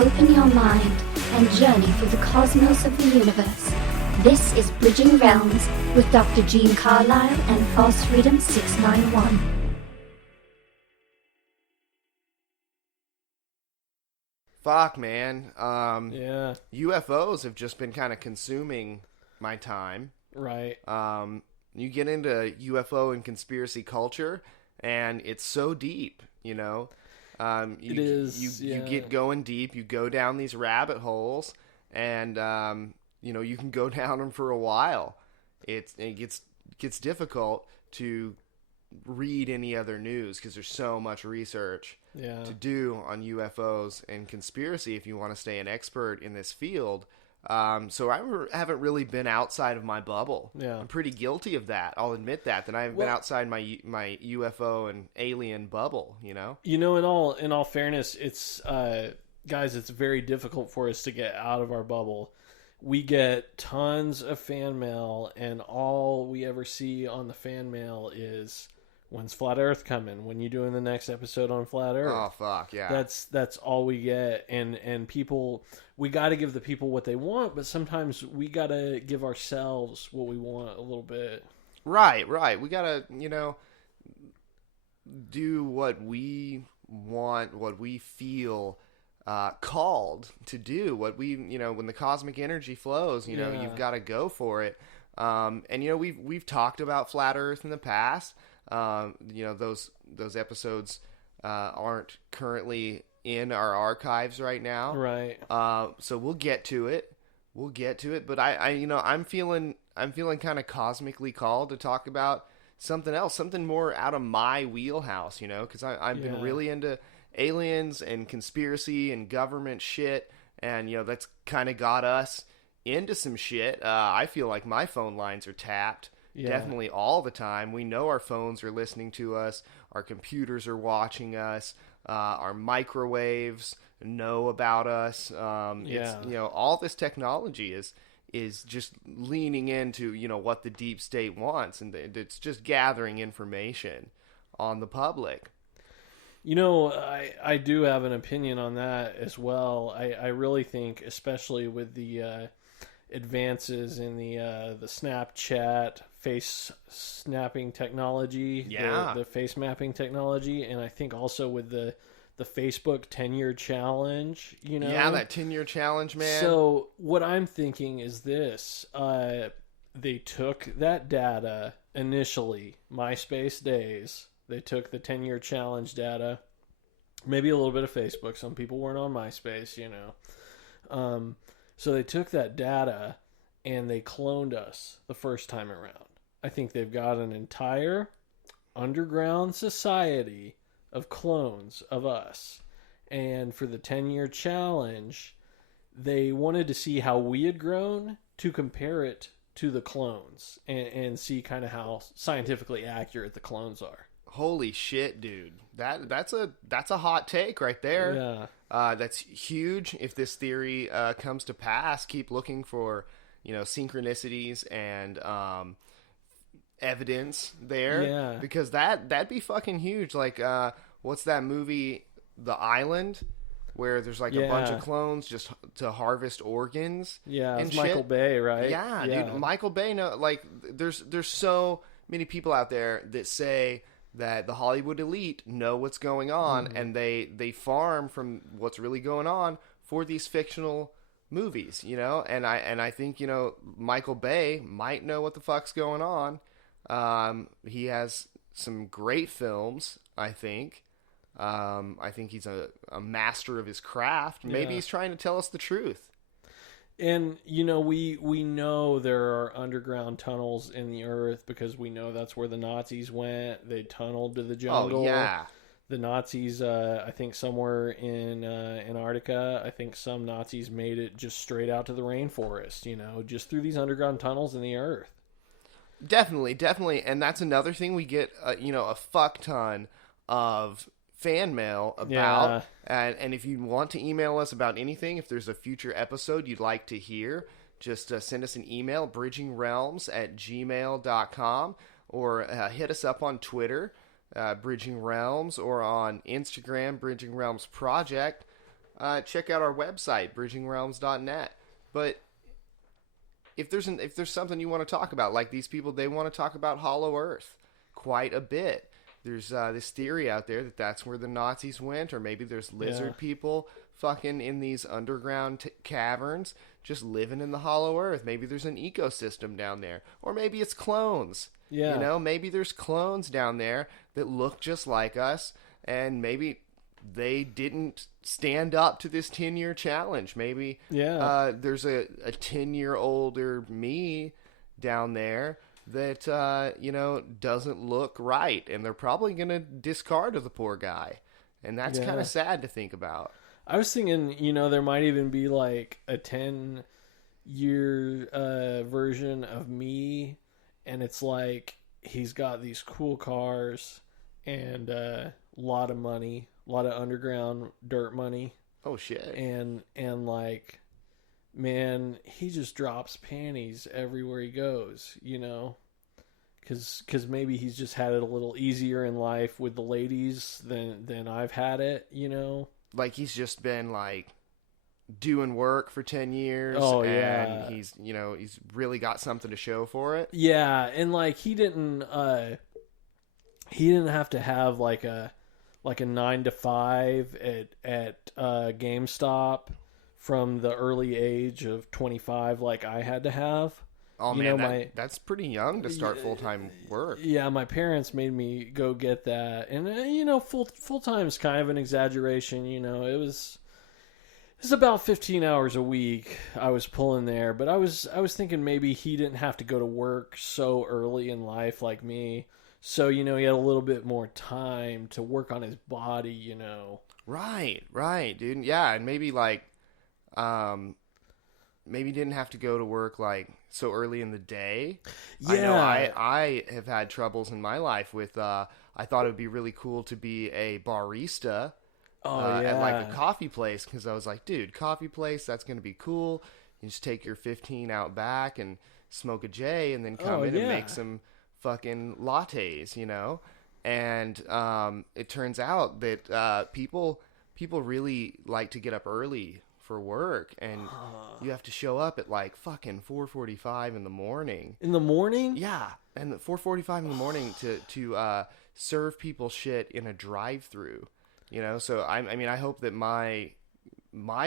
open your mind and journey through the cosmos of the universe. This is Bridging Realms with Dr. Gene Carlisle and False Freedom 691. Fuck, man. Yeah. UFOs have just been kind of consuming my time. Right. You get into UFO and conspiracy culture, and it's so deep, you know? It is, You get going deep. You go down these rabbit holes, and, you can go down them for a while. It gets difficult to read any other news because there's so much research to do on UFOs and conspiracy if you want to stay an expert in this field. So I haven't really been outside of my bubble. Yeah. I'm pretty guilty of that. I'll admit that I haven't been outside my UFO and alien bubble, you know? You know, in all fairness, it's guys, it's very difficult for us to get out of our bubble. We get tons of fan mail, and all we ever see on the fan mail is, when's Flat Earth coming? When you doing the next episode on Flat Earth? Oh, fuck, yeah. That's all we get. And people, we got to give the people what they want, but sometimes we got to give ourselves what we want a little bit. Right. We got to, do what we want, what we feel called to do, what we, when the cosmic energy flows, you've got to go for it. And we've talked about Flat Earth in the past. Those episodes aren't currently in our archives right now. Right. So we'll get to it. But I'm feeling kind of cosmically called to talk about something else, something more out of my wheelhouse, because I've been really into aliens and conspiracy and government shit, and that's kind of got us into some shit. I feel like my phone lines are tapped definitely all the time. We know our phones are listening to us, our computers are watching us, our microwaves know about us. It's, all this technology is just leaning into what the deep state wants, and it's just gathering information on the public. I do have an opinion on that as well. I really think, especially with the advances in the Snapchat face snapping technology, the face mapping technology, and I think also with the Facebook 10-year challenge, Yeah, that 10-year challenge, man. So what I'm thinking is this. They took that data initially, MySpace days. They took the 10-year challenge data, maybe a little bit of Facebook. Some people weren't on MySpace, So they took that data and they cloned us the first time around. I think they've got an entire underground society of clones of us. And for the 10-year challenge, they wanted to see how we had grown to compare it to the clones and see kind of how scientifically accurate the clones are. Holy shit, dude. That's a hot take right there. Yeah. That's huge. If this theory comes to pass, keep looking for, synchronicities and evidence there. Yeah. Because that'd be fucking huge. Like, what's that movie, The Island, where there's like a bunch of clones just to harvest organs? Yeah, and it's Michael Bay, right? Yeah, dude. Michael Bay. No, like, there's so many people out there that say that the Hollywood elite know what's going on, and they farm from what's really going on for these fictional movies, and I think, Michael Bay might know what the fuck's going on. He has some great films, I think. I think he's a master of his craft. Maybe he's trying to tell us the truth. And, we know there are underground tunnels in the earth because we know that's where the Nazis went. They tunneled to the jungle. Oh, yeah. The Nazis, I think somewhere in Antarctica, I think some Nazis made it just straight out to the rainforest, just through these underground tunnels in the earth. Definitely. And that's another thing we get, a fuck ton of fan mail about. And if you want to email us about anything, if there's a future episode you'd like to hear, just send us an email, bridgingrealms@gmail.com, or hit us up on Twitter, Bridging Realms, or on Instagram, Bridging Realms Project. check out our website, bridgingrealms.net. But if there's something you want to talk about, like these people, they want to talk about Hollow Earth quite a bit. There's this theory out there that that's where the Nazis went, or maybe there's lizard people fucking in these underground caverns, just living in the Hollow Earth. Maybe there's an ecosystem down there, or maybe it's clones. Yeah. You know, maybe there's clones down there that look just like us, and maybe they didn't stand up to this 10-year challenge. Maybe there's a 10-year older me down there that, doesn't look right, and they're probably going to discard of the poor guy. And that's kind of sad to think about. I was thinking, there might even be like a 10-year version of me, and it's like he's got these cool cars and a lot of money, a lot of underground dirt money. Oh shit. And like, man, he just drops panties everywhere he goes, because maybe he's just had it a little easier in life with the ladies than I've had it, Like he's just been like doing work for 10 years. Oh, and yeah. he's really got something to show for it. Yeah, and like he didn't have to have like a 9 to 5 at GameStop from the early age of 25 like I had to have. Oh man, that's pretty young to start full-time work. Yeah, my parents made me go get that, and full time is kind of an exaggeration. It was about 15 hours a week I was pulling there, but I was thinking maybe he didn't have to go to work so early in life like me, so he had a little bit more time to work on his body. Right, dude. Yeah, and maybe like, maybe didn't have to go to work like so early in the day. Yeah. I know I have had troubles in my life with, I thought it would be really cool to be a barista at like a coffee place, because I was like, dude, coffee place, that's going to be cool. You just take your 15 out back and smoke a J and then come in and make some fucking lattes, And it turns out that people really like to get up early for work, and you have to show up at like fucking 4:45 in the morning. In the morning? Yeah, and at 4:45 in the morning to serve people shit in a drive-through. So I hope that my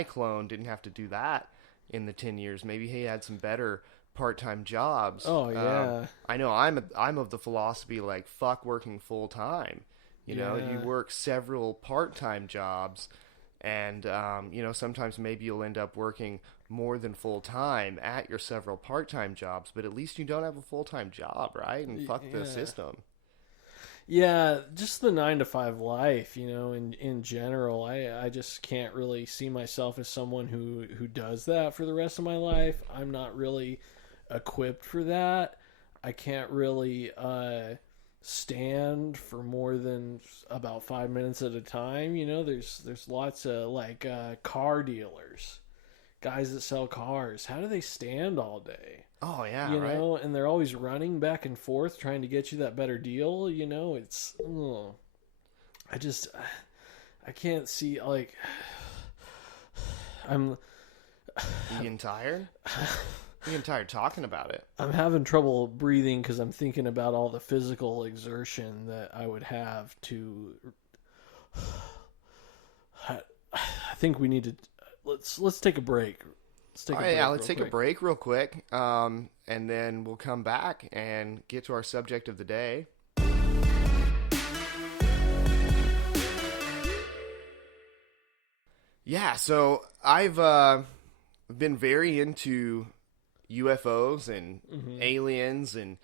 clone didn't have to do that in the 10 years. Maybe he had some better part-time jobs. Oh yeah. I know I'm of the philosophy like fuck working full-time. You work several part-time jobs. And, sometimes maybe you'll end up working more than full-time at your several part-time jobs, but at least you don't have a full-time job, right? And fuck the system. Yeah, just the 9 to 5 life, in general. I just can't really see myself as someone who does that for the rest of my life. I'm not really equipped for that. I can't really stand for more than about 5 minutes at a time. There's lots of like car dealers, guys that sell cars. How do they stand all day? Oh yeah, right. And they're always running back and forth trying to get you that better deal. It's I can't see, like, You getting tired? I'm getting tired talking about it. I'm having trouble breathing because I'm thinking about all the physical exertion that I would have to. I think we need to. Let's take a break. Let's take a break real quick, and then we'll come back and get to our subject of the day. Yeah, so I've been very into UFOs and aliens and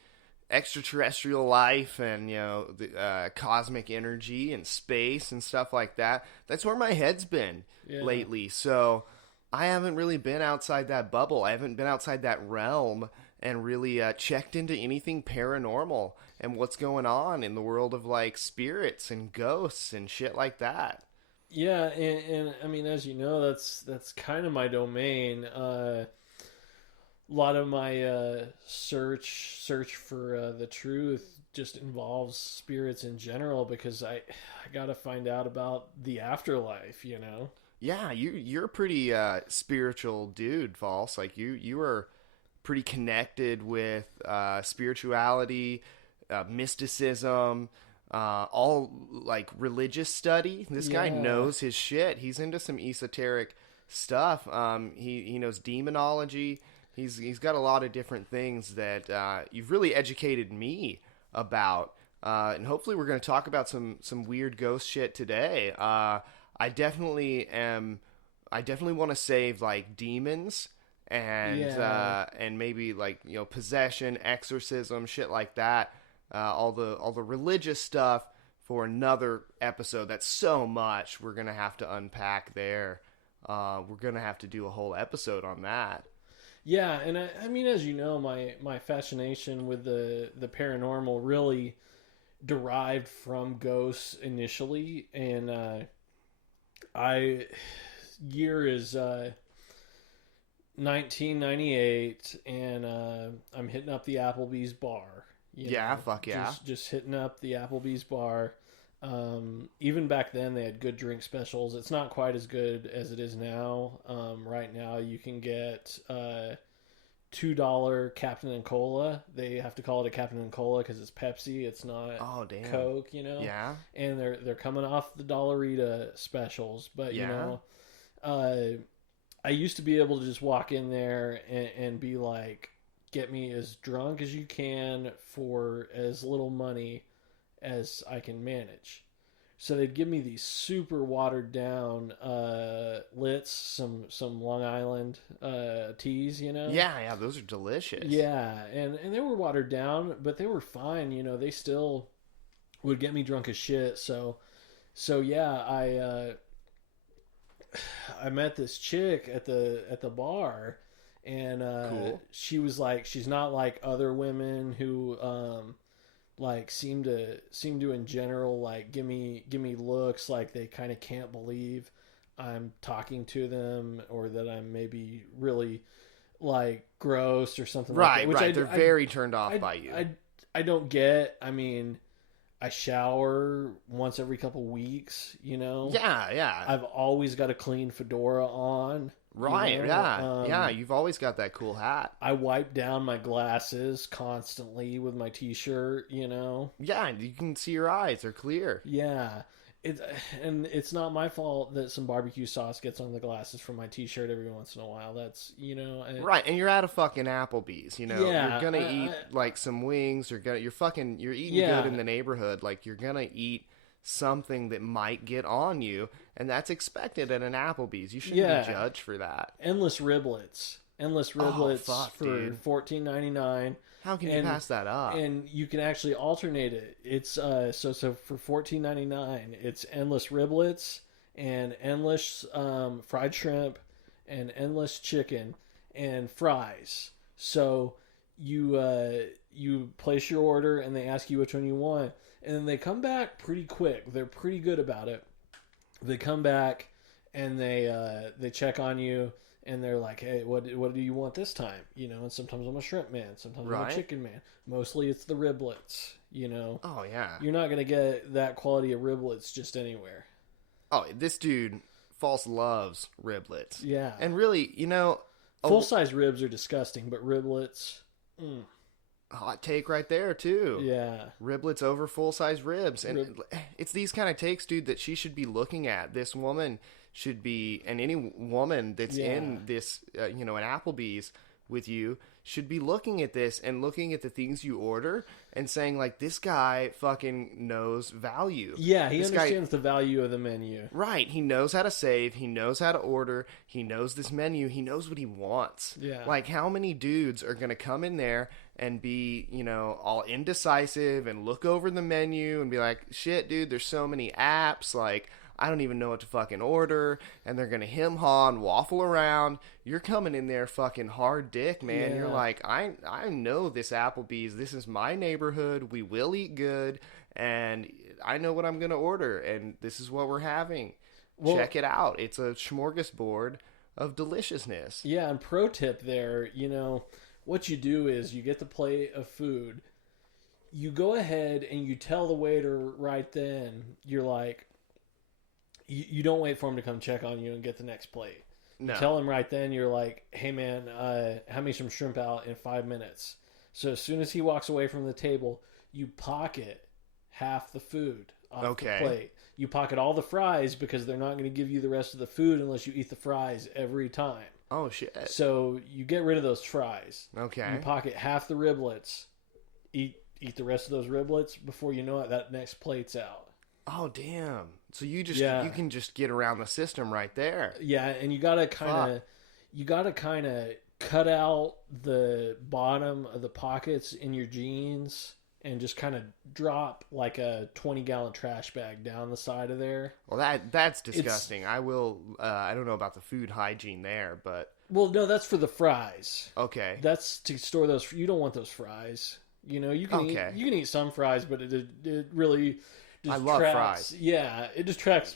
extraterrestrial life and the cosmic energy and space and stuff like that. That's where my head's been lately. So I haven't really been outside that bubble. I haven't been outside that realm and really checked into anything paranormal and what's going on in the world of like spirits and ghosts and shit like that. Yeah, and I mean, as you know, that's kind of my domain. A lot of my search for the truth just involves spirits in general, because I got to find out about the afterlife, Yeah, you're a pretty spiritual dude, False. Like you are pretty connected with spirituality, mysticism, all like religious study. This guy Yeah. knows his shit. He's into some esoteric stuff. He knows demonology. He's got a lot of different things that you've really educated me about. And hopefully we're going to talk about some weird ghost shit today. I definitely am. I definitely want to save like demons and maybe like possession, exorcism, shit like that. All the religious stuff for another episode. That's so much we're gonna have to unpack there. We're gonna have to do a whole episode on that. Yeah, and I mean, as you know, my fascination with the paranormal really derived from ghosts initially, and I year is 1998, and I'm hitting up the Applebee's bar. Yeah, fuck yeah. Just hitting up the Applebee's bar. Even back then, they had good drink specials. It's not quite as good as it is now. Right now, you can get $2 Captain and Cola. They have to call it a Captain and Cola because it's Pepsi. It's not Oh damn. Coke. You know. Yeah. And they're coming off the Dollarita specials, but you Yeah. know, I used to be able to just walk in there and be like, get me as drunk as you can for as little money as I can manage. So they'd give me these super watered down Litz, some Long Island teas, you know? Yeah, those are delicious. Yeah, and they were watered down, but they were fine, you know. They still would get me drunk as shit. So yeah, I met this chick at the bar, and Cool. she was like, she's not like other women who like seem to in general like give me looks like they kind of can't believe I'm talking to them, or that I'm maybe really like gross or something Right, like that. right. They're very turned off by you. I don't get. I mean, I shower once every couple weeks, you know? Yeah. I've always got a clean fedora on. Right, you know? yeah. Yeah, you've always got that cool hat. I wipe down my glasses constantly with my t-shirt, you know? Yeah, you can see your eyes. They're clear. Yeah. And it's not my fault that some barbecue sauce gets on the glasses from my t-shirt every once in a while. That's, you know... Right, and you're at a fucking Applebee's, you know? Yeah, you're gonna eat, like, some wings. You're eating Yeah. good in the neighborhood. Like, you're gonna eat something that might get on you, and that's expected at an Applebee's. You shouldn't Yeah. be judged for that. Endless riblets fuck, for dude. $14.99. How can you pass that up? And you can actually alternate it. It's so for $14.99, it's endless riblets and endless fried shrimp and endless chicken and fries. So you place your order and they ask you which one you want, and then they come back pretty quick. They're pretty good about it. They come back and they check on you. And they're like, hey, what do you want this time? You know, and sometimes I'm a shrimp man. Sometimes I'm Right. a chicken man. Mostly it's the riblets, you know. Oh, yeah. You're not going to get that quality of riblets just anywhere. Oh, this dude, False, loves riblets. Yeah. And really, you know... Full-size ribs are disgusting, but riblets... Hot take right there, too. Yeah. Riblets over full-size ribs. And it's these kind of takes, dude, that she should be looking at. This woman should be, and any woman that's in this, an Applebee's with you should be looking at this and looking at the things you order and saying, like, this guy fucking knows value. Yeah, he This guy- understands the value of the menu. Right. He knows how to save. He knows how to order. He knows this menu. He knows what he wants. Yeah. Like, how many dudes are going to come in there and be, all indecisive and look over the menu and be like, shit, dude, there's so many apps. Like, I don't even know what to fucking order. And they're going to hem-haw and waffle around. You're coming in there fucking hard dick, man. Yeah. You're like, I know this Applebee's. This is my neighborhood. We will eat good. And I know what I'm going to order. And this is what we're having. Well- Check it out. It's a smorgasbord of deliciousness. Yeah, and pro tip there, what you do is you get the plate of food. You go ahead and you tell the waiter right then, you're like, you don't wait for him to come check on you and get the next plate. No. You tell him right then. You're like, hey man, have me some shrimp out in 5 minutes. So as soon as he walks away from the table, you pocket half the food off the plate. You pocket all the fries because they're not going to give you the rest of the food unless you eat the fries every time. Oh shit. So you get rid of those fries. Okay. You pocket half the riblets. Eat the rest of those riblets. Before you know it, that next plate's out. Oh damn. So you can just get around the system right there. Yeah, and you gotta kind of cut out the bottom of the pockets in your jeans and just kind of drop like a 20-gallon trash bag down the side of there. Well, that's disgusting. I don't know about the food hygiene there, but well, no, that's for the fries. okay. That's to store those. You don't want those fries. You know, you can eat some fries, but it really I love fries. Yeah, it distracts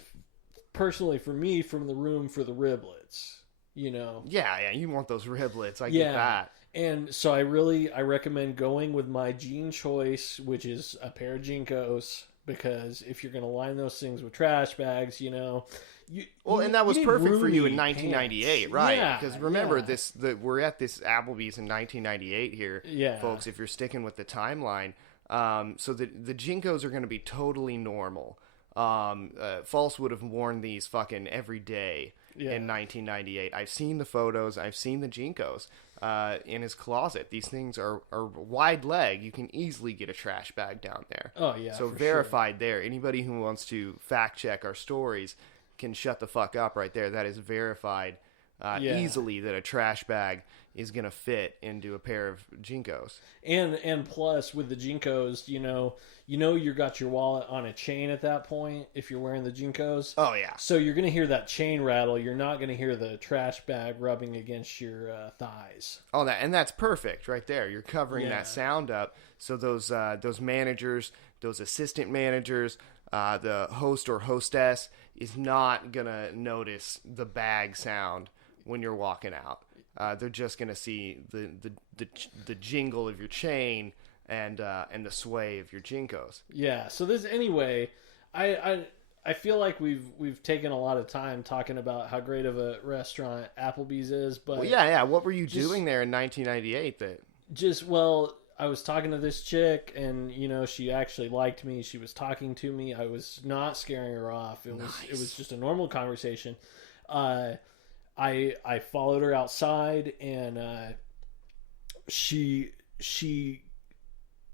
personally for me from the room for the riblets. You know. Yeah, you want those riblets. I get that. And so I recommend going with my jean choice, which is a pair of JNCOs, because if you're going to line those things with trash bags, you know. And that was perfect for you in roomy 1998, pants. right? Yeah, because remember we're at this Applebee's in 1998 here, yeah. folks. If you're sticking with the timeline, so the JNCOs are going to be totally normal. False would have worn these fucking every day in 1998. I've seen the photos. I've seen the JNCOs in his closet. These things are wide leg. You can easily get a trash bag down there. Oh yeah. So verified there. Anybody who wants to fact check our stories can shut the fuck up right there. That is verified easily that a trash bag is going to fit into a pair of JNCOs. And plus with the JNCOs, you know you got your wallet on a chain at that point if you're wearing the JNCOs. Oh yeah. So you're going to hear that chain rattle. You're not going to hear the trash bag rubbing against your thighs. Oh, that's perfect right there. You're covering that sound up. So those managers, those assistant managers, the host or hostess is not gonna notice the bag sound when you're walking out. They're just gonna see the jingle of your chain and the sway of your JNCOs. Yeah. So anyway, I feel like we've taken a lot of time talking about how great of a restaurant Applebee's is, but well, yeah. What were you doing there in 1998? I was talking to this chick, and you know she actually liked me. She was talking to me. I was not scaring her off. It was just a normal conversation. I followed her outside, and she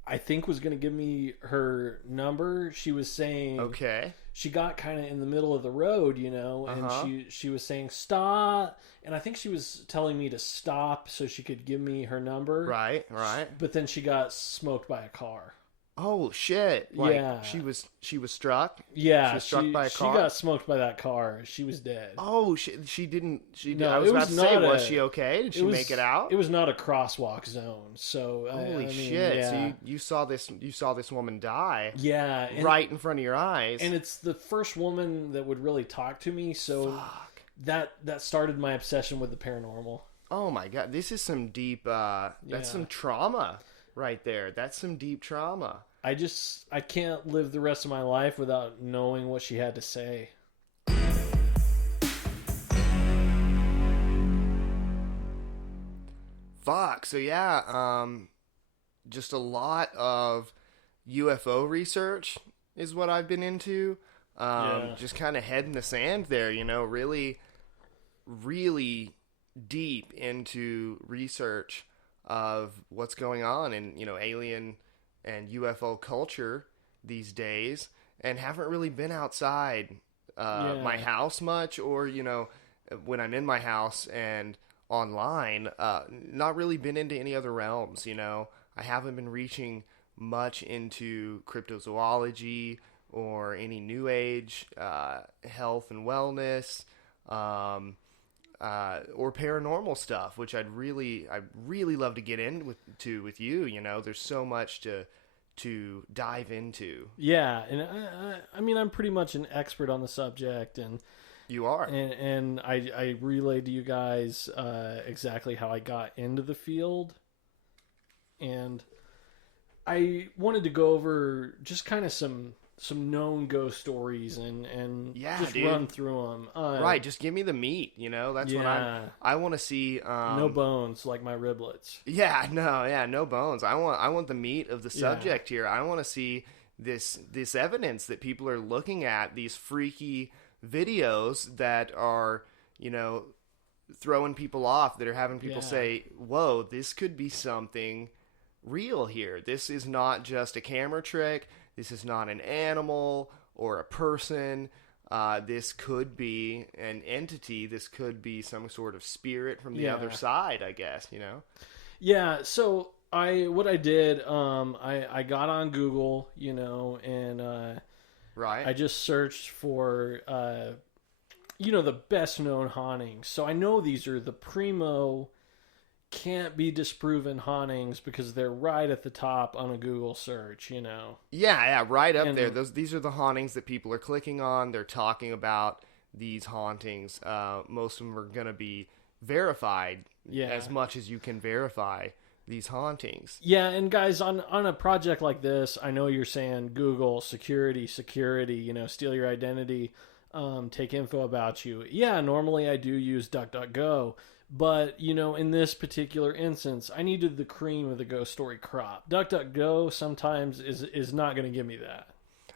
I think was going to give me her number. She was saying okay. She got kind of in the middle of the road, you know, and she was saying stop, and I think she was telling me to stop so she could give me her number. Right. But then she got smoked by a car. Oh shit! Yeah, she was struck. Yeah, she was struck by a car. She got smoked by that car. She was dead. Oh, she didn't. No, I was about to say, was she okay? Did she make it out? It was not a crosswalk zone. So holy shit! Yeah. So you saw this woman die. Yeah, right in front of your eyes. And it's the first woman that would really talk to me. So that started my obsession with the paranormal. Oh my god, this is some deep. That's some trauma right there. That's some deep trauma. I can't live the rest of my life without knowing what she had to say. Fuck. So yeah, just a lot of UFO research is what I've been into. Just kind of head in the sand there, you know, really, really deep into research of what's going on in, you know, alien and UFO culture these days, and haven't really been outside my house much, or, you know, when I'm in my house and online, not really been into any other realms, you know. I haven't been reaching much into cryptozoology or any new age health and wellness, or paranormal stuff, which I'd really love to get in with you. You know, there's so much to dive into. Yeah, and I mean, I'm pretty much an expert on the subject, and you are, and I relayed to you guys exactly how I got into the field, and I wanted to go over just kind of some some known ghost stories and Yeah, just dude. run through them. Right, just give me the meat, you know. That's what Yeah. I want to see. No bones like my riblets. Yeah, no bones. I want the meat of the subject here. I want to see this evidence that people are looking at, these freaky videos that are, you know, throwing people off, that are having people say, "Whoa, this could be something real here. This is not just a camera trick. This is not an animal or a person. This could be an entity. This could be some sort of spirit from the other side, I guess, you know?" Yeah, so what I did, I got on Google, you know, and Right. I just searched for you know, the best known hauntings. So I know these are the primo, can't be disproven hauntings because they're right at the top on a Google search, you know. Yeah, right up And- there. These are the hauntings that people are clicking on. They're talking about these hauntings. Most of them are going to be verified as much as you can verify these hauntings. Yeah, and guys, on a project like this, I know you're saying Google security, you know, steal your identity, take info about you. Yeah, normally I do use DuckDuckGo, but, you know, in this particular instance, I needed the cream of the ghost story crop. DuckDuckGo sometimes is not going to give me that.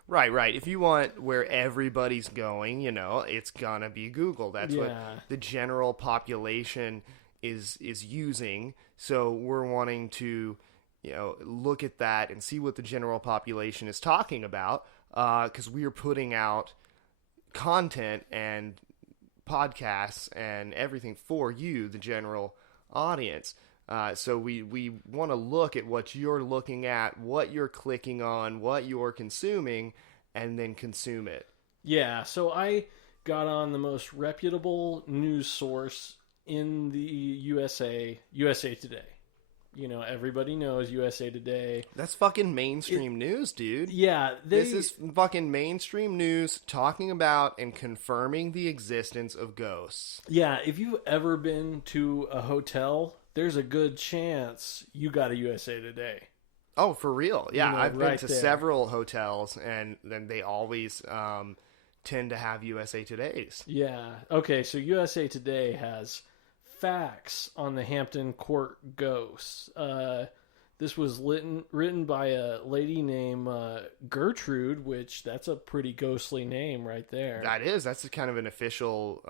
Right. If you want where everybody's going, you know, it's gonna be Google. That's what the general population is using. So we're wanting to, you know, look at that and see what the general population is talking about, because we are putting out content and podcasts and everything for you, the general audience. So we want to look at what you're looking at, what you're clicking on, what you're consuming, and then consume it. Yeah, so I got on the most reputable news source in the USA Today. You know, everybody knows USA Today. That's fucking mainstream news, dude. Yeah, This is fucking mainstream news talking about and confirming the existence of ghosts. Yeah, if you've ever been to a hotel, there's a good chance you got a USA Today. Oh, for real? Yeah, You know, I've been right to there. several hotels, and then they always tend to have USA Todays. Yeah. Okay, so USA Today has facts on the Hampton Court ghosts. This was written by a lady named Gertrude, which that's a pretty ghostly name right there. That's kind of an official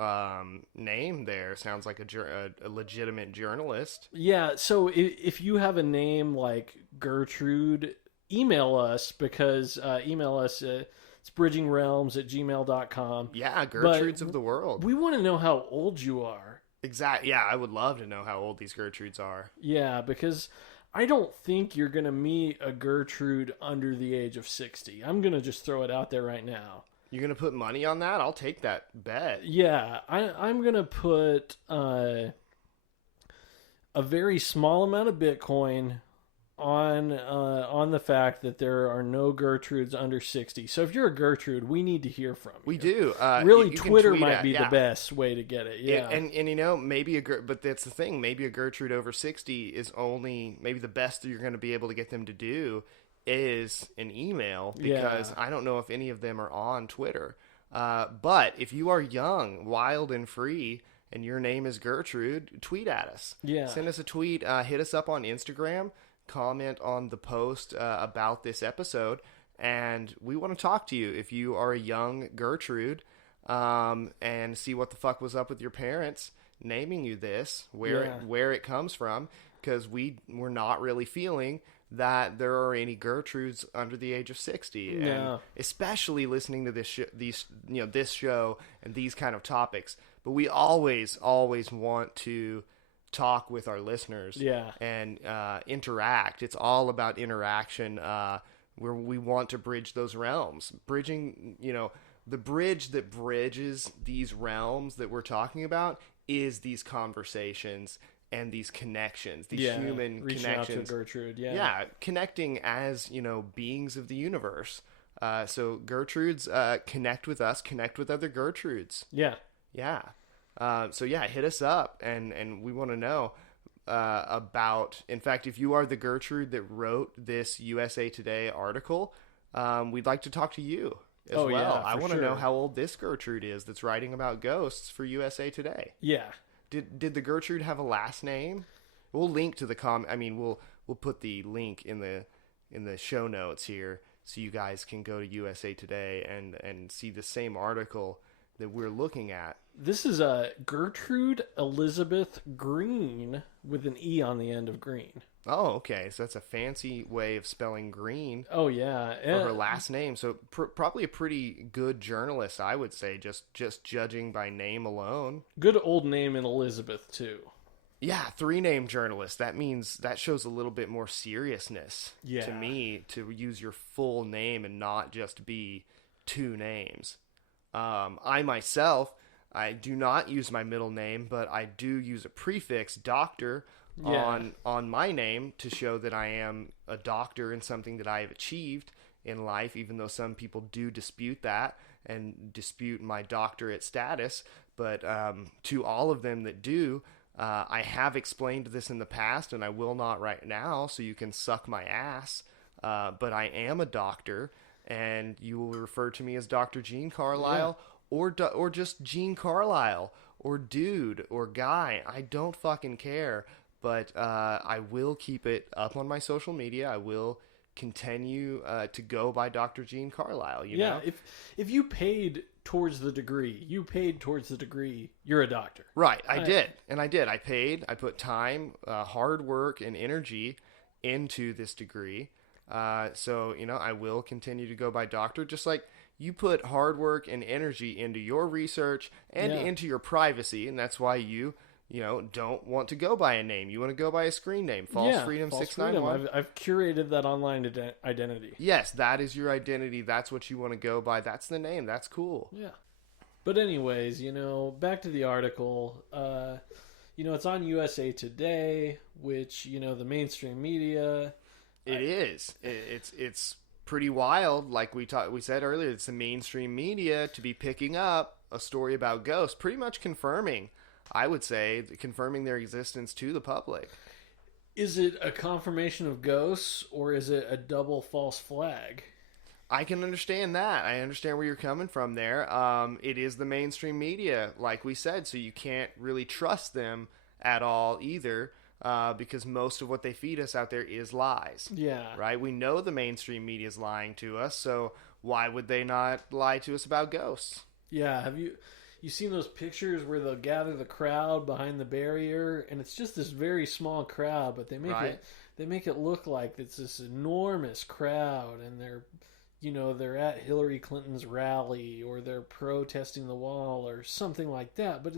name there. Sounds like a legitimate journalist. Yeah, so if you have a name like Gertrude, email us because email us it's bridgingrealms@gmail.com. Yeah, Gertrudes of the world. We want to know how old you are. Exactly. Yeah, I would love to know how old these Gertrudes are. Yeah, because I don't think you're going to meet a Gertrude under the age of 60. I'm going to just throw it out there right now. You're going to put money on that? I'll take that bet. Yeah, I'm going to put a very small amount of Bitcoin on the fact that there are no Gertrudes under 60. So if you're a Gertrude, we need to hear from you. We do. Really, you can Twitter tweet might at- be yeah. the best way to get it. Yeah. And you know, maybe but that's the thing. Maybe a Gertrude over 60 is only, maybe the best that you're going to be able to get them to do is an email, because I don't know if any of them are on Twitter. But if you are young, wild, and free, and your name is Gertrude, tweet at us. Yeah. Send us a tweet. Hit us up on Instagram. Comment on the post about this episode, and we want to talk to you if you are a young Gertrude, and see what the fuck was up with your parents naming you this, where it comes from, because we're not really feeling that there are any Gertrudes under the age of 60, No. and especially listening to this show and these kind of topics. But we always want to talk with our listeners, and interact. It's all about interaction, where we want to bridge those realms. Bridging, the bridge that bridges these realms that we're talking about is these conversations and these connections, these human reaching connections. out to Gertrude, Connecting as, beings of the universe. So Gertrudes, connect with us, connect with other Gertrudes. Yeah. Hit us up, and we want to know about, in fact, if you are the Gertrude that wrote this USA Today article, we'd like to talk to you as Oh, well. yeah, I for want to know sure. how old this Gertrude is that's writing about ghosts for USA Today. Yeah. Did the Gertrude have a last name? We'll link to the I mean, we'll put the link in the show notes here, so you guys can go to USA Today and see the same article that we're looking at. This is Gertrude Elizabeth Green with an E on the end of Green. Oh, okay. So that's a fancy way of spelling Green Oh, yeah. for her last name. So probably a pretty good journalist, I would say, just judging by name alone. Good old name in Elizabeth, too. Yeah, 3-name journalist. That means that shows a little bit more seriousness Yeah. to me, to use your full name and not just be 2 names. I myself, I do not use my middle name, but I do use a prefix, doctor, Yeah. on my name to show that I am a doctor in something that I have achieved in life, even though some people do dispute that and dispute my doctorate status. But to all of them that do, I have explained this in the past, and I will not right now, so you can suck my ass. But I am a doctor, and you will refer to me as Dr. Gene Carlisle, or just Gene Carlisle, or dude, or guy. I don't fucking care. But I will keep it up on my social media. I will continue to go by Dr. Gene Carlisle. You know? If you paid towards the degree, you're a doctor. Right, I did. And I did. I paid. I put time, hard work, and energy into this degree. So, I will continue to go by doctor, just like you put hard work and energy into your research and into your privacy. And that's why you don't want to go by a name. You want to go by a screen name. False Freedom 691. I've curated that online identity. Yes, that is your identity. That's what you want to go by. That's the name. That's cool. Yeah. But anyways, back to the article. It's on USA Today, which, the mainstream media. It is. It's pretty wild. Like we said earlier, it's the mainstream media to be picking up a story about ghosts, pretty much confirming, I would say, confirming their existence to the public. Is it a confirmation of ghosts, or is it a double false flag? I can understand that. I understand where you're coming from there. It is the mainstream media, like we said, so you can't really trust them at all either, because most of what they feed us out there is lies. Yeah. Right? We know the mainstream media is lying to us, so why would they not lie to us about ghosts? Yeah. Have you seen those pictures where they'll gather the crowd behind the barrier, and it's just this very small crowd, but they make it look like it's this enormous crowd, and they're at Hillary Clinton's rally, or they're protesting the wall or something like that. But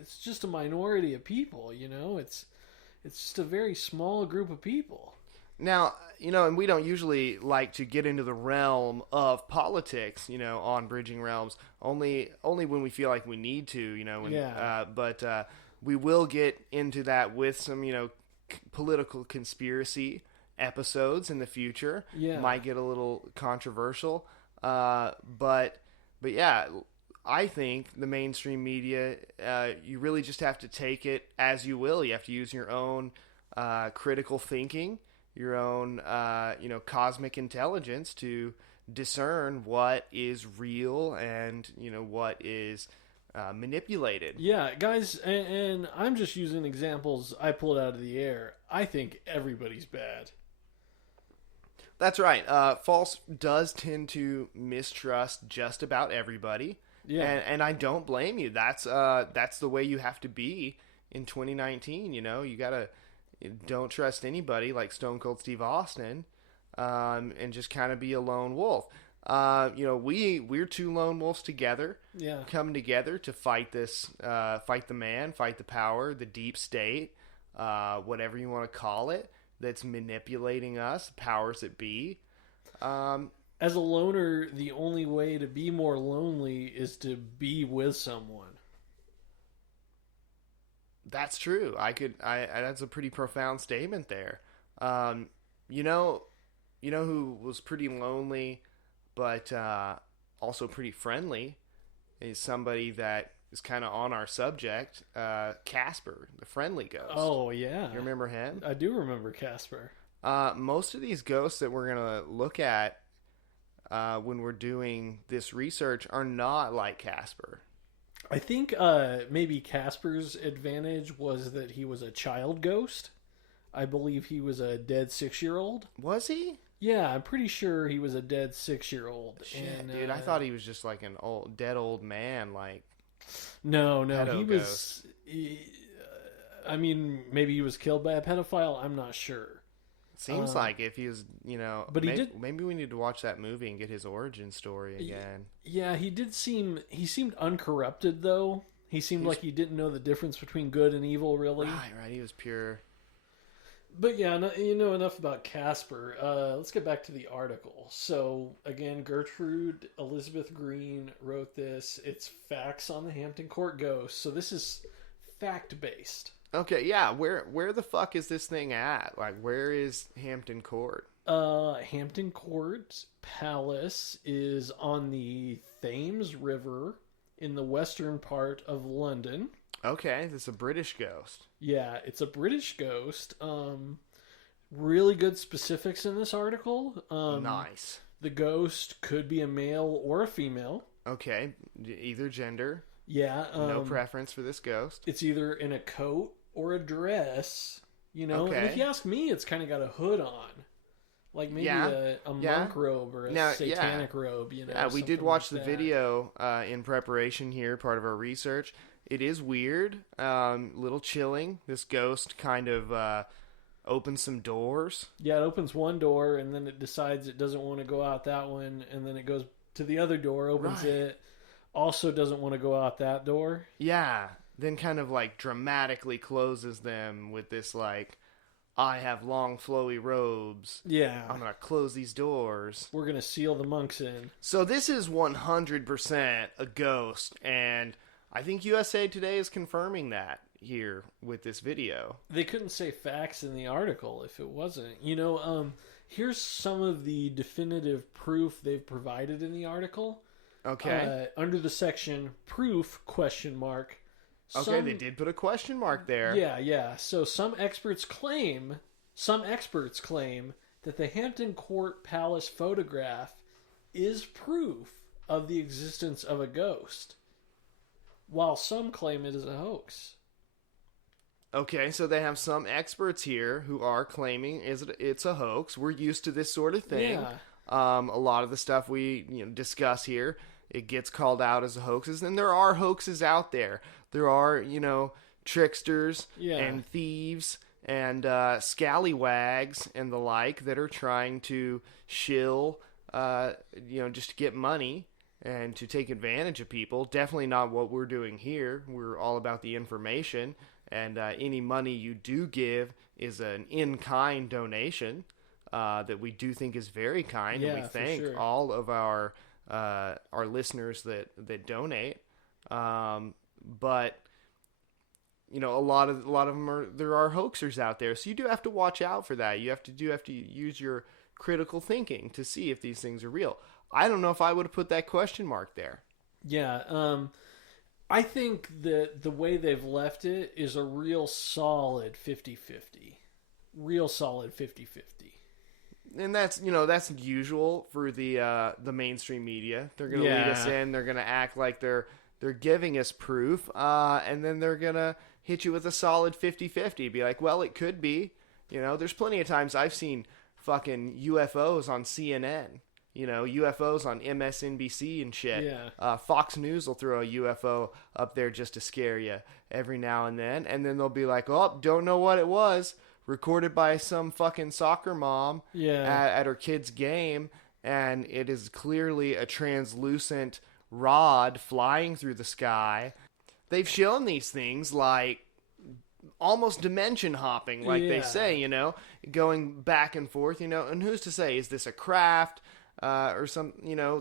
it's just a minority of people, It's just a very small group of people. Now, and we don't usually like to get into the realm of politics, on Bridging Realms, only when we feel like we need to, but we will get into that with some, political conspiracy episodes in the future. Yeah. Might get a little controversial. But yeah, I think the mainstream media, you really just have to take it as you will. You have to use your own critical thinking, your own, cosmic intelligence to discern what is real and, what is manipulated. Yeah, guys, and I'm just using examples I pulled out of the air. I think everybody's bad. That's right. False does tend to mistrust just about everybody. Yeah. And I don't blame you. That's the way you have to be in 2019. You gotta don't trust anybody, like Stone Cold Steve Austin, and just kind of be a lone wolf. We're 2 lone wolves together. Yeah. Coming together to fight this, fight the man, fight the power, the deep state, whatever you want to call it, that's manipulating us, powers that be. As a loner, the only way to be more lonely is to be with someone. That's true. That's a pretty profound statement there. You know who was pretty lonely, but also pretty friendly, is somebody that is kind of on our subject, Casper, the friendly ghost. Oh, yeah. You remember him? I do remember Casper. Most of these ghosts that we're going to look at, when we're doing this research are not like Casper. I think maybe Casper's advantage was that he was a child ghost. I believe he was a dead 6-year-old. Was he? Yeah, I'm pretty sure he was a dead 6-year-old. Shit, and, dude, I thought he was just like an dead old man, like. No, pedo he ghost. was. I mean, maybe he was killed by a pedophile. I'm not sure. Seems like if he was, but he did. Maybe we need to watch that movie and get his origin story again. Yeah, he did seem. He seemed uncorrupted, though. He seemed like he didn't know the difference between good and evil, really. Right. He was pure. But yeah, you know enough about Casper. Let's get back to the article. So again, Gertrude Elizabeth Green wrote this. It's facts on the Hampton Court ghost. So this is fact based. Okay, yeah. Where the fuck is this thing at? Like, where is Hampton Court? Hampton Court Palace is on the Thames River in the western part of London. Okay, this is a British ghost. Yeah, it's a British ghost. Really good specifics in this article. Nice. The ghost could be a male or a female. Okay, either gender. Yeah. No preference for this ghost. It's either in a coat or a dress. Okay. And if you ask me, it's kind of got a hood on. Like maybe a monk robe or a satanic robe, Yeah, we did watch the video in preparation here, part of our research. It is weird, little chilling. This ghost kind of opens some doors. Yeah, it opens one door, and then it decides it doesn't want to go out that one, and then it goes to the other door, opens it, also doesn't want to go out that door. Yeah, then kind of like dramatically closes them with this like, I have long flowy robes. Yeah. I'm going to close these doors. We're going to seal the monks in. So this is 100% a ghost, and I think USA Today is confirming that here with this video. They couldn't say facts in the article if it wasn't. Here's some of the definitive proof they've provided in the article. Okay. Under the section proof ? Okay, they did put a question mark there. Yeah. So some experts claim that the Hampton Court Palace photograph is proof of the existence of a ghost, while some claim it is a hoax. Okay, so they have some experts here who are claiming it's a hoax. We're used to this sort of thing. Yeah. A lot of the stuff we discuss here, it gets called out as hoaxes, and there are hoaxes out there. There are, tricksters and thieves and scallywags and the like that are trying to shill, just to get money and to take advantage of people. Definitely not what we're doing here. We're all about the information, and any money you do give is an in-kind donation that we do think is very kind, and we thank all of our listeners that donate. But a lot of them there are hoaxers out there, so you do have to watch out for that. You have to use your critical thinking to see if these things are real. I don't know if I would have put that question mark there. Yeah, I think that the way they've left it is a real solid 50-50. Real solid 50-50. And that's usual for the mainstream media. They're going to lead us in. They're going to act like they're giving us proof, and then they're going to hit you with a solid 50-50. Be like, well, it could be. There's plenty of times I've seen fucking UFOs on CNN. UFOs on MSNBC and shit. Yeah. Fox News will throw a UFO up there just to scare you every now and then they'll be like, oh, don't know what it was. Recorded by some fucking soccer mom at her kid's game, and it is clearly a translucent rod flying through the sky. They've shown these things like almost dimension hopping, like they say, going back and forth, and who's to say, is this a craft or some,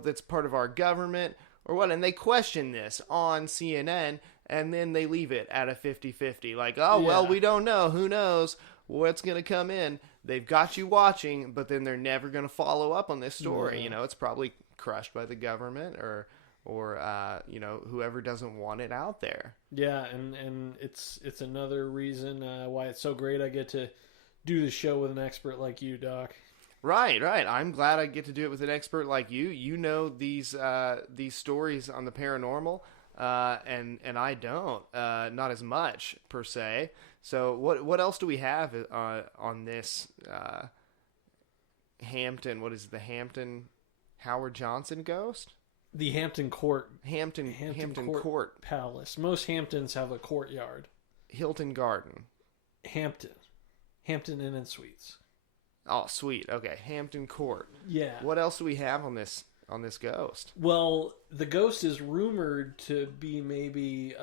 that's part of our government or what? And they question this on CNN, and then they leave it at a 50-50. Like, well, we don't know. Who knows what's going to come in? They've got you watching, but then they're never going to follow up on this story. It's probably crushed by the government or whoever doesn't want it out there. Yeah, and it's another reason why it's so great I get to do the show with an expert like you, Doc. Right, right. I'm glad I get to do it with an expert like you. You know these stories on the paranormal, and I don't, not as much per se. So what else do we have on this Hampton? What is it, the Hampton Howard Johnson ghost? The Hampton Court Hampton Court Palace. Most Hamptons have a courtyard. Hilton Garden. Hampton Inn and Suites. Oh, sweet. Okay, Hampton Court. Yeah. What else do we have on this ghost? Well, the ghost is rumored to be maybe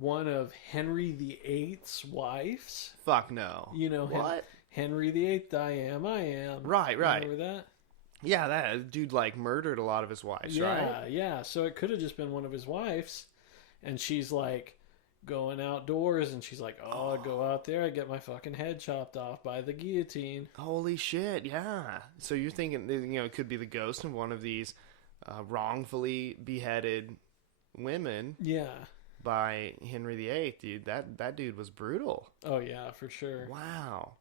one of Henry VIII's wives. Fuck no. You know what? Henry VIII, I am. Right, right. Remember that? Yeah, that dude like murdered a lot of his wives, right? Yeah. So it could have just been one of his wives, and she's like going outdoors, and she's like, "Oh, I go out there, I get my fucking head chopped off by the guillotine." Holy shit! Yeah. So you're thinking, it could be the ghost of one of these wrongfully beheaded women? Yeah. By Henry VIII, dude. That dude was brutal. Oh yeah, for sure. Wow.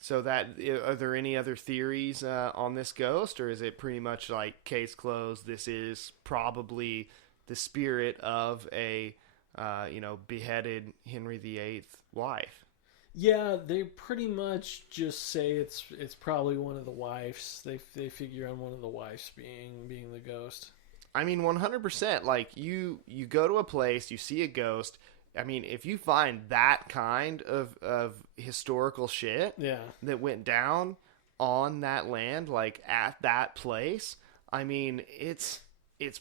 So are there any other theories on this ghost, or is it pretty much like case closed? This is probably the spirit of a beheaded Henry VIII wife. Yeah, they pretty much just say it's probably one of the wives. They figure on one of the wives being the ghost. I mean, 100%. Like you go to a place, you see a ghost. I mean, if you find that kind of historical shit that went down on that land, like at that place, I mean, it's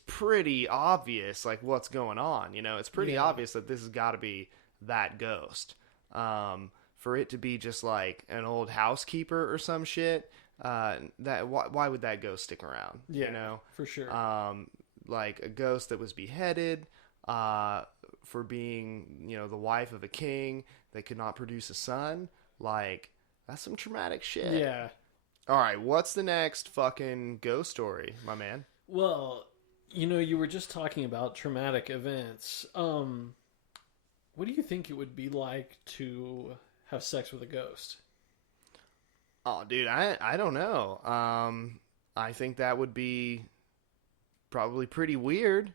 pretty obvious, like, what's going on. It's pretty obvious that this has got to be that ghost. For it to be just like an old housekeeper or some shit, why would that ghost stick around? Yeah, for sure. Like a ghost that was beheaded, for being, the wife of a king that could not produce a son. Like, that's some traumatic shit. Yeah. All right, what's the next fucking ghost story, my man? Well, you were just talking about traumatic events. What do you think it would be like to have sex with a ghost? Oh, dude, I don't know. I think that would be probably pretty weird.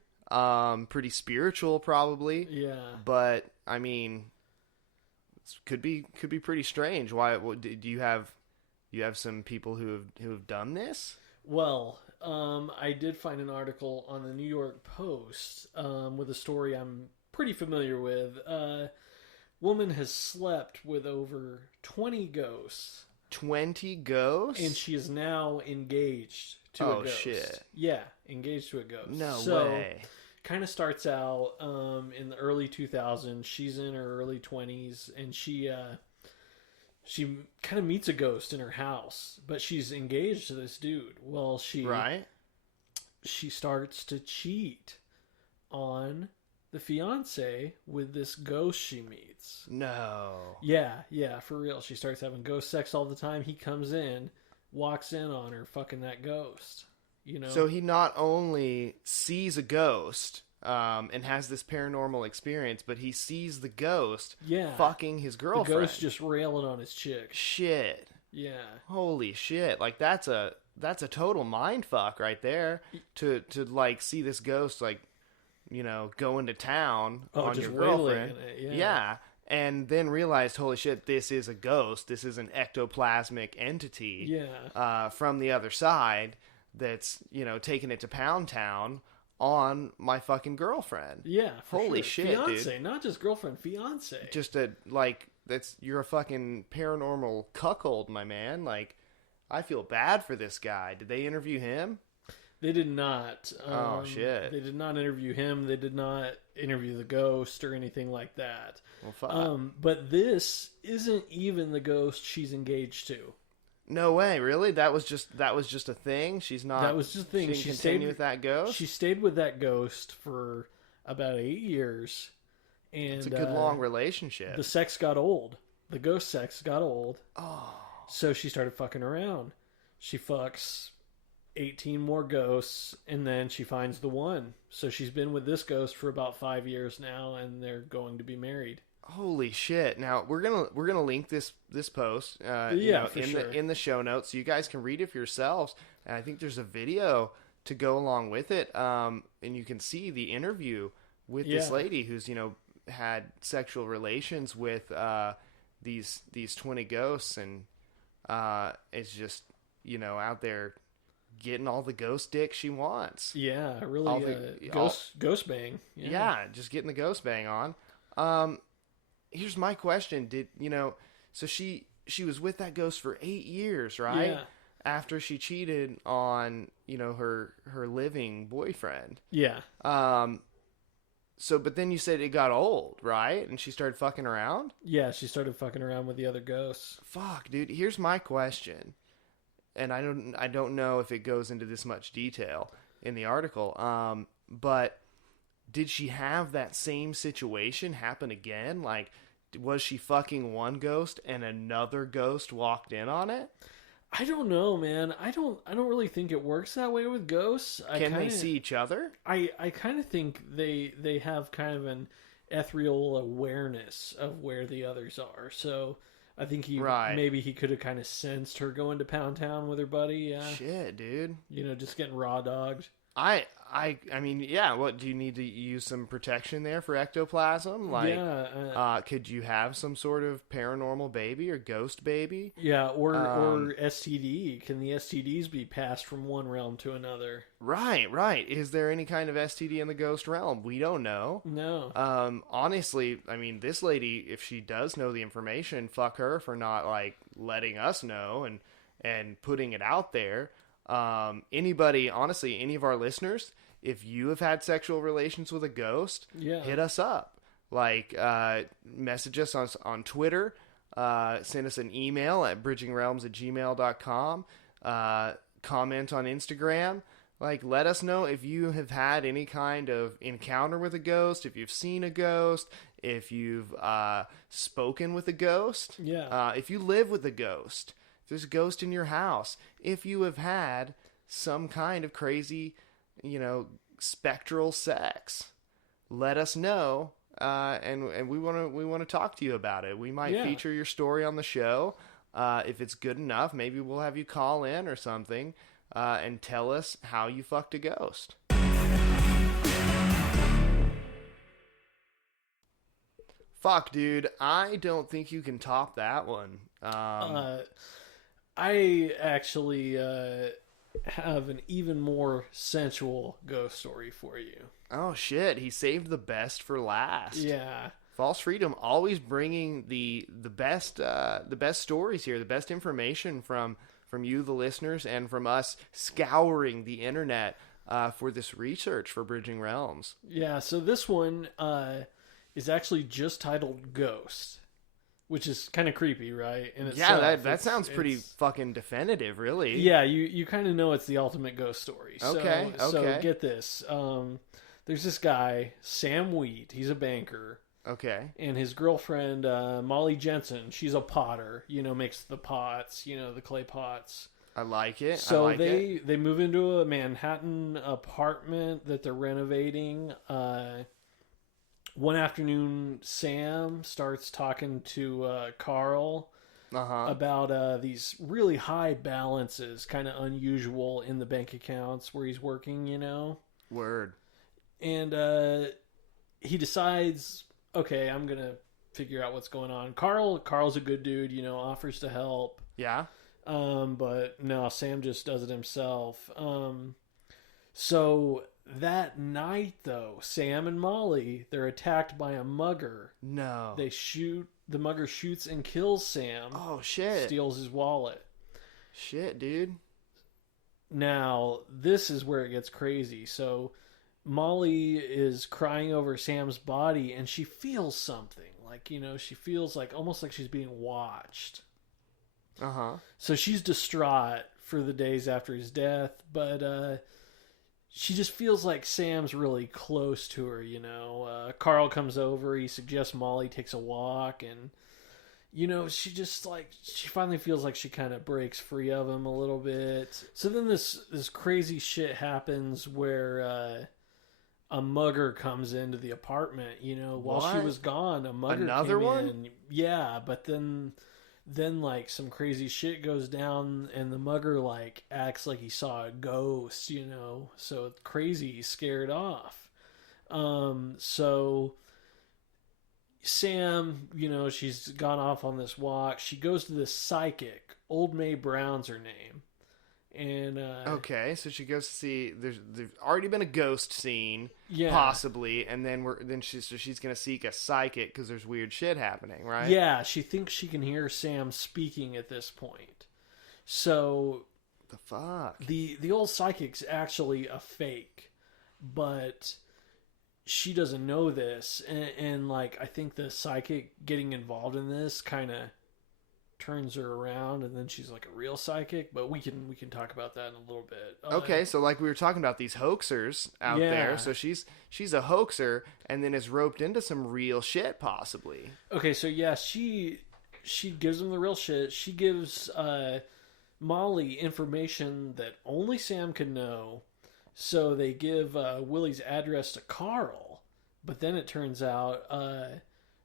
Pretty spiritual, probably. Yeah. But I mean, could be pretty strange. Why? Do you have some people who have done this? Well, I did find an article on the New York Post with a story I'm pretty familiar with. Woman has slept with over 20 ghosts. 20 ghosts? And she is now engaged to a ghost. Oh, shit. Yeah, engaged to a ghost. No way. Kind of starts out in the early 2000s. She's in her early 20s, and she kind of meets a ghost in her house, but she's engaged to this dude. Well, she starts to cheat on the fiance with this ghost she meets. No. Yeah, for real. She starts having ghost sex all the time. He comes in, walks in on her fucking that ghost. So he not only sees a ghost and has this paranormal experience, but he sees the ghost fucking his girlfriend. The ghost just railing on his chick. Shit. Yeah. Holy shit. Like, that's a total mind fuck right there. To like see this ghost like, go into town on your girlfriend. Yeah. And then realized, holy shit, this is a ghost. This is an ectoplasmic entity from the other side that's, taking it to Pound Town on my fucking girlfriend. Yeah, holy shit, fiance, dude. Not just girlfriend, fiance. Just you're a fucking paranormal cuckold, my man. Like, I feel bad for this guy. Did they interview him? They did not. Oh, shit. They did not interview him. They did not interview the ghost or anything like that. Well, fuck. But this isn't even the ghost she's engaged to. No way, really? That was just a thing? She's not... That was just a thing. She didn't continue with that ghost? She stayed with that ghost for about 8 years. And it's a good long relationship. The sex got old. The ghost sex got old. Oh. So she started fucking around. She fucks 18 more ghosts, and then she finds the one. So she's been with this ghost for about 5 years now, and they're going to be married. Holy shit! Now we're gonna link this post, Yeah, for in sure. the show notes, so you guys can read it for yourselves. And I think there's a video to go along with it, and you can see the interview with this Yeah. lady who's had sexual relations with these 20 ghosts, and is just out there getting all the ghost dick she wants. Yeah, All really the- ghost bang. Yeah, just getting the ghost bang on. Here's my question: so she was with that ghost for 8 years, right? Yeah. After she cheated on her living boyfriend. Yeah. So, but then you said it got old, right? And she started fucking around. Yeah, she started fucking around with the other ghosts. Fuck, dude. Here's my question, and I don't know if it goes into this much detail in the article. But did she have that same situation happen again? Like, was she fucking one ghost and another ghost walked in on it? I don't know, man. I don't really think it works that way with ghosts. Can they see each other? I kind of think they have kind of an ethereal awareness of where the others are. So I think maybe he could have kind of sensed her going to Pound Town with her buddy. Yeah. Shit, dude. Just getting raw dogged. I mean, yeah. What do you need to use some protection there for ectoplasm? Like, Yeah. could you have some sort of paranormal baby or ghost baby? Yeah, or STD. Can the STDs be passed from one realm to another? Right. Is there any kind of STD in the ghost realm? We don't know. No. Honestly, I mean, this lady, if she does know the information, fuck her for not like letting us know and putting it out there. Anybody, honestly, any of our listeners, if you have had sexual relations with a ghost, hit us up. Like, message us on Twitter, send us an email at bridgingrealms@gmail.com, comment on Instagram. Like, let us know if you have had any kind of encounter with a ghost, if you've seen a ghost, if you've spoken with a ghost, if you live with a ghost, if there's a ghost in your house, if you have had some kind of crazy, spectral sex, let us know, and we want to talk to you about it. We might feature your story on the show. If it's good enough, maybe we'll have you call in or something. And tell us how you fucked a ghost. Fuck, dude. I don't think you can top that one. I actually have an even more sensual ghost story for you. Oh, shit. He saved the best for last. Yeah. False Freedom always bringing the best stories here, the best information from you, the listeners, and from us scouring the internet for this research for Bridging Realms. Yeah, so this one is actually just titled Ghost, which is kind of creepy, right? That sounds pretty fucking definitive, really. Yeah, you kind of know it's the ultimate ghost story. Okay. So get this. There's this guy, Sam Wheat. He's a banker. Okay. And his girlfriend, Molly Jensen, she's a potter, makes the pots, the clay pots. I like it. So they move into a Manhattan apartment that they're renovating. One afternoon, Sam starts talking to Carl about these really high balances, kind of unusual in the bank accounts where he's working, Word. And he decides, okay, I'm going to figure out what's going on. Carl's a good dude, offers to help. Yeah. But no, Sam just does it himself. So that night, though, Sam and Molly, they're attacked by a mugger. No. The mugger shoots and kills Sam. Oh, shit. Steals his wallet. Shit, dude. Now, this is where it gets crazy. So Molly is crying over Sam's body, and she feels something. Like, she feels like almost like she's being watched. So she's distraught for the days after his death, but she just feels like Sam's really close to her, Carl comes over, he suggests Molly takes a walk, and she finally feels like she kind of breaks free of him a little bit. So then this crazy shit happens where a mugger comes into the apartment, while she What? was gone. A mugger Another came one? in. Yeah, but then like some crazy shit goes down and the mugger like acts like he saw a ghost, so it's crazy, he's scared off. So Sam, she's gone off on this walk. She goes to this psychic. Old May Brown's her name. And Okay, so she goes to see. There's already been a ghost scene, yeah, possibly, and then she's gonna seek a psychic because there's weird shit happening, right? yeah, she thinks she can hear Sam speaking at this point. So The fuck. the old psychic's actually a fake, but she doesn't know this, and like I think the psychic getting involved in this kind of turns her around, and then she's like a real psychic. But we can talk about that in a little bit. Okay, so like we were talking about these hoaxers out Yeah. there. So she's a hoaxer and then is roped into some real shit, possibly. Okay, so yeah, she gives them the real shit. She gives Molly information that only Sam could know. So they give Willie's address to Carl, but then it turns out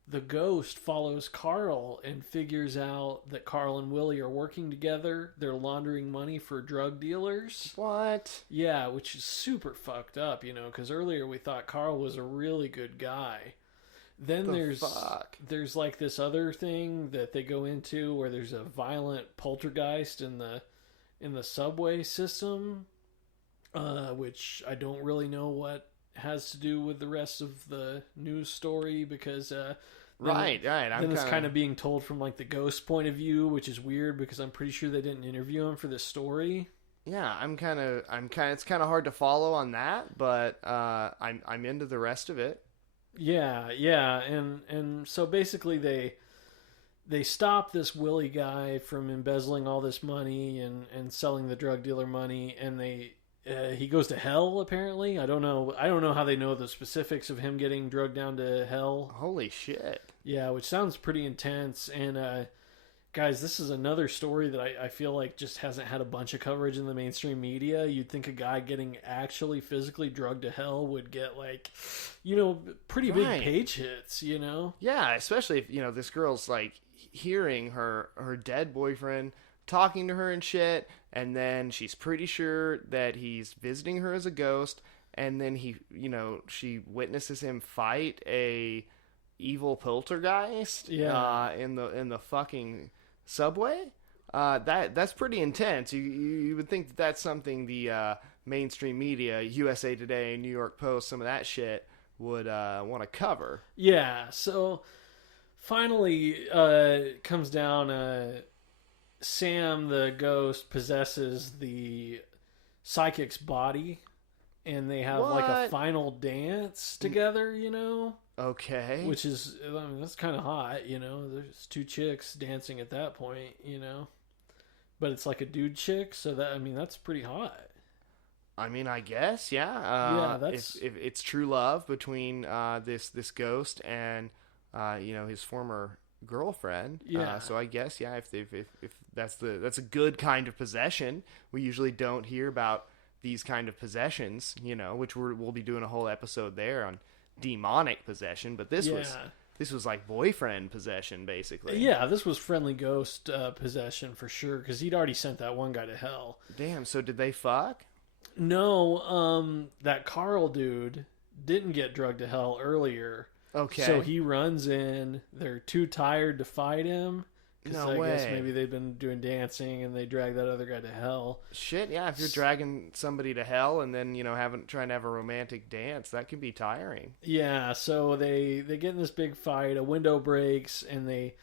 the ghost follows Carl and figures out that Carl and Willie are working together. They're laundering money for drug dealers. What? Yeah, which is super fucked up, because earlier we thought Carl was a really good guy. Then Fuck? there's like this other thing that they go into where there's a violent poltergeist in the subway system, which I don't really know what has to do with the rest of the news story, because Right. then it's kind of being told from like the ghost point of view, which is weird because I'm pretty sure they didn't interview him for this story. Yeah, I'm kind of. It's kind of hard to follow on that, but I'm into the rest of it. Yeah, and so basically they stop this Willie guy from embezzling all this money and selling the drug dealer money, and he goes to hell apparently. I don't know how they know the specifics of him getting drugged down to hell. Holy shit. Yeah, which sounds pretty intense. And guys, this is another story that I feel like just hasn't had a bunch of coverage in the mainstream media. You'd think a guy getting actually physically drugged to hell would get like, pretty big Right. page hits, Yeah, especially if this girl's like hearing her dead boyfriend talking to her and shit, and then she's pretty sure that he's visiting her as a ghost, and then she witnesses him fight a evil poltergeist in the fucking subway. That's pretty intense. You would think that's something the mainstream media, USA Today, New York Post, some of that shit would want to cover. Yeah, so finally it comes down, Sam the ghost possesses the psychic's body, and they have like a What? final dance together, Okay. which is, that's kind of hot, there's two chicks dancing at that point, but it's like a dude chick, so that's pretty hot. I mean, I guess, yeah. Yeah, that's- if it's true love between this ghost and his former girlfriend. Yeah. So I guess, yeah, if that's a good kind of possession. We usually don't hear about these kind of possessions, which we'll be doing a whole episode there on demonic possession. But this was like boyfriend possession, basically. Yeah, this was friendly ghost possession for sure, because he'd already sent that one guy to hell. Damn. So did they fuck? No, that Carl dude didn't get drugged to hell earlier. Okay. So he runs in. They're too tired to fight him. 'Cause No I guess way. maybe they've been doing dancing and they drag that other guy to hell. Shit, yeah. If you're dragging somebody to hell and then trying to have a romantic dance, that can be tiring. Yeah, so they get in this big fight. A window breaks and they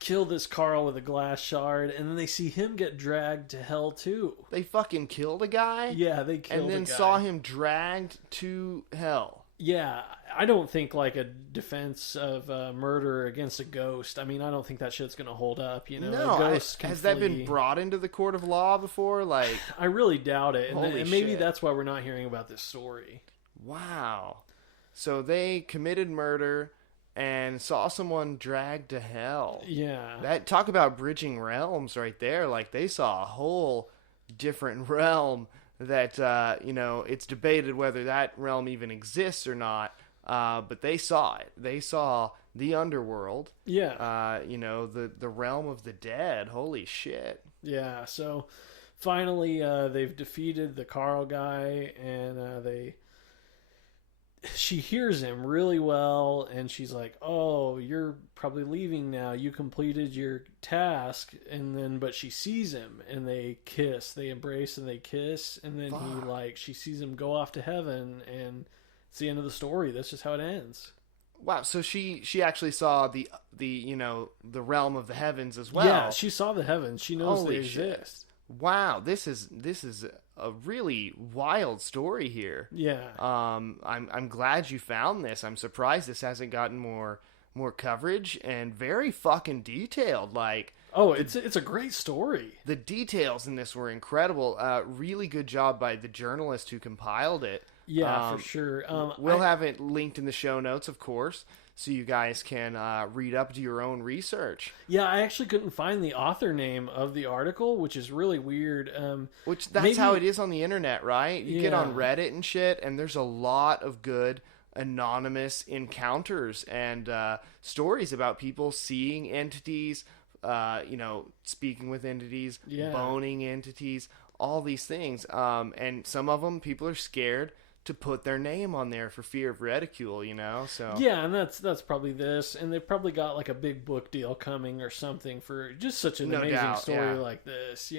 kill this Carl with a glass shard, and then they see him get dragged to hell too. They fucking killed a guy. Yeah, they killed and then a guy. saw him dragged to hell. Yeah, I don't think like a defense of murder against a ghost. I don't think that shit's gonna hold up. A No, ghost can has that been flee. brought into the court of law before? Like, I really doubt it, and, Holy and maybe shit. that's why we're not hearing about this story. wow. So they committed murder and saw someone dragged to hell. Yeah, That talk about bridging realms right there. Like they saw a whole different realm that it's debated whether that realm even exists or not. But they saw it. They saw the underworld. Yeah. The realm of the dead. Holy shit. Yeah. So finally, they've defeated the Carl guy, and she hears him really well, and she's like, "Oh, you're probably leaving now. You completed your task." But she sees him, and they kiss. They embrace and they kiss, and then she sees him go off to heaven, and it's the end of the story. That's just how it ends. Wow, so she actually saw the realm of the heavens as well. Yeah, she saw the heavens. She knows Holy they shit. exist. Wow, this is a really wild story here. Yeah. I'm glad you found this. I'm surprised this hasn't gotten more coverage, and very fucking detailed. Like, oh, it's a great story. The details in this were incredible. Really good job by the journalist who compiled it. Yeah, for sure. We'll have it linked in the show notes, of course, so you guys can read up, do your own research. Yeah, I actually couldn't find the author name of the article, which is really weird. That's how it is on the internet, right? You get on Reddit and shit, and there's a lot of good anonymous encounters and stories about people seeing entities, speaking with entities, boning entities, all these things. And some of them, people are scared to put their name on there for fear of ridicule, so. Yeah, and that's probably this, and they've probably got like a big book deal coming or something for just such an amazing story like this,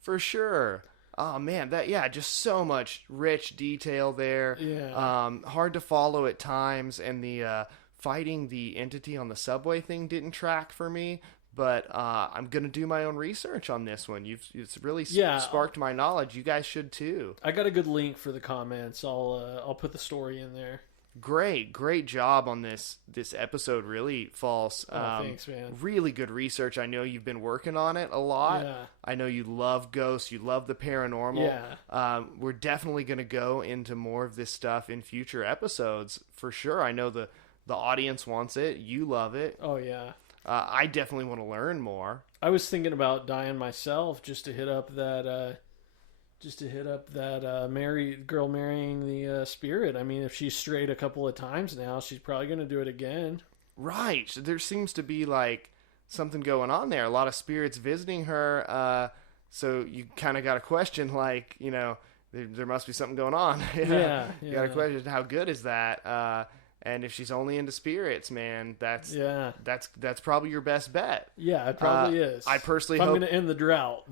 For sure. Oh man, just so much rich detail there. Yeah. Hard to follow at times, and the fighting the entity on the subway thing didn't track for me. But I'm gonna do my own research on this one. It's really sparked my knowledge. You guys should too. I got a good link for the comments. I'll put the story in there. Great job on this episode. Really, False. Thanks, man. Really good research. I know you've been working on it a lot. Yeah. I know you love ghosts. You love the paranormal. Yeah. We're definitely gonna go into more of this stuff in future episodes for sure. I know the audience wants it. You love it. Oh yeah. I definitely want to learn more. I was thinking about dying myself just to hit up that married girl marrying the spirit. I mean, if she's strayed a couple of times now, she's probably going to do it again. Right. So there seems to be like something going on there. A lot of spirits visiting her. So you kind of got to question, like, there must be something going on. Yeah. You got to question, how good is that? And if she's only into spirits, man, that's probably your best bet. Yeah, it probably is. I personally hope... I'm going to end the drought.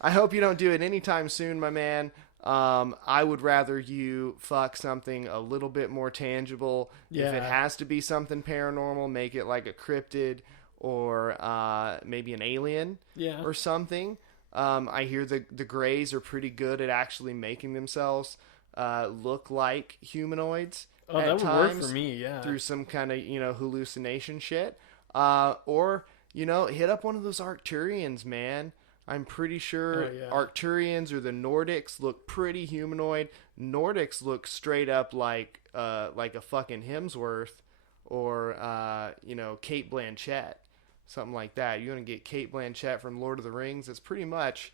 I hope you don't do it anytime soon, my man. I would rather you fuck something a little bit more tangible. Yeah. If it has to be something paranormal, make it like a cryptid or maybe an alien or something. I hear the Greys are pretty good at actually making themselves look like humanoids. Oh, that would work for me, yeah. Through some kind of, hallucination shit. Or, hit up one of those Arcturians, man. I'm pretty sure Arcturians or the Nordics look pretty humanoid. Nordics look straight up like a fucking Hemsworth or, Cate Blanchett. Something like that. You want to get Cate Blanchett from Lord of the Rings? It's pretty much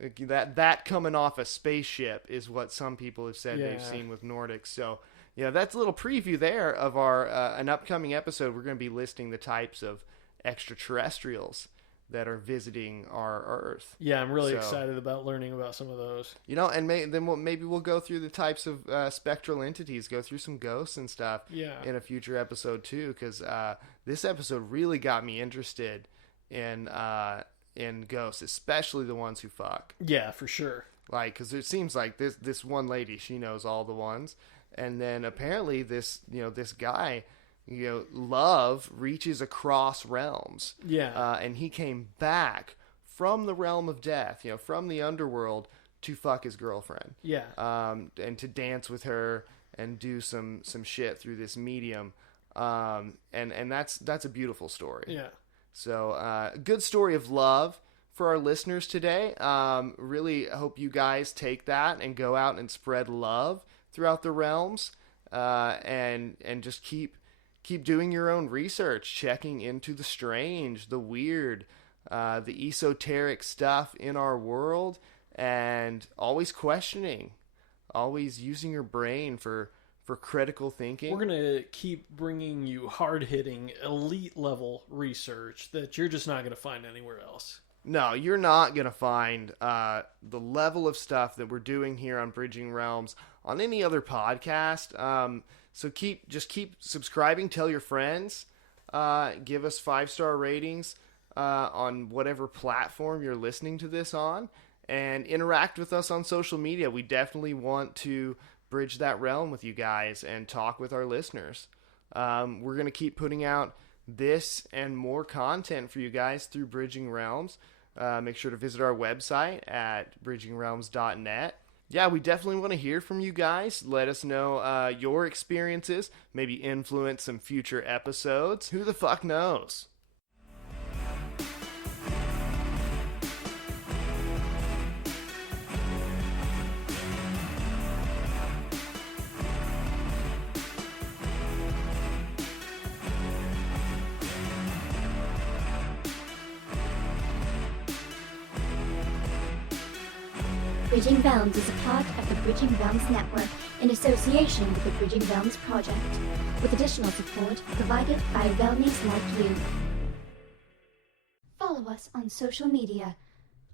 that coming off a spaceship is what some people have said they've seen with Nordics. So, that's a little preview there of our an upcoming episode. We're going to be listing the types of extraterrestrials that are visiting our Earth. Yeah, I'm really excited about learning about some of those. And maybe we'll go through the types of spectral entities, go through some ghosts and stuff in a future episode too, because this episode really got me interested in ghosts, especially the ones who fuck. Yeah, for sure. Like, because it seems like this one lady, she knows all the ones. And then apparently this guy, love reaches across realms. Yeah. And he came back from the realm of death, from the underworld to fuck his girlfriend. Yeah. And to dance with her and do some shit through this medium. And that's a beautiful story. Yeah. So, good story of love for our listeners today. Really hope you guys take that and go out and spread love throughout the realms, and just keep doing your own research, checking into the strange, the weird, the esoteric stuff in our world, and always questioning, always using your brain for critical thinking. We're going to keep bringing you hard-hitting, elite-level research that you're just not going to find anywhere else. No, you're not going to find the level of stuff that we're doing here on Bridging Realms on any other podcast. So keep subscribing, tell your friends, give us 5-star ratings on whatever platform you're listening to this on, and interact with us on social media. We definitely want to bridge that realm with you guys and talk with our listeners. We're going to keep putting out this and more content for you guys through Bridging Realms. Make sure to visit our website at bridgingrealms.net. Yeah, we definitely want to hear from you guys. Let us know your experiences, maybe influence some future episodes. Who the fuck knows? Bridging Realms is a part of the Bridging Realms Network in association with the Bridging Realms Project, with additional support provided by Realmies like you. Follow us on social media,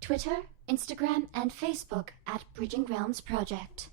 Twitter, Instagram, and Facebook at Bridging Realms Project.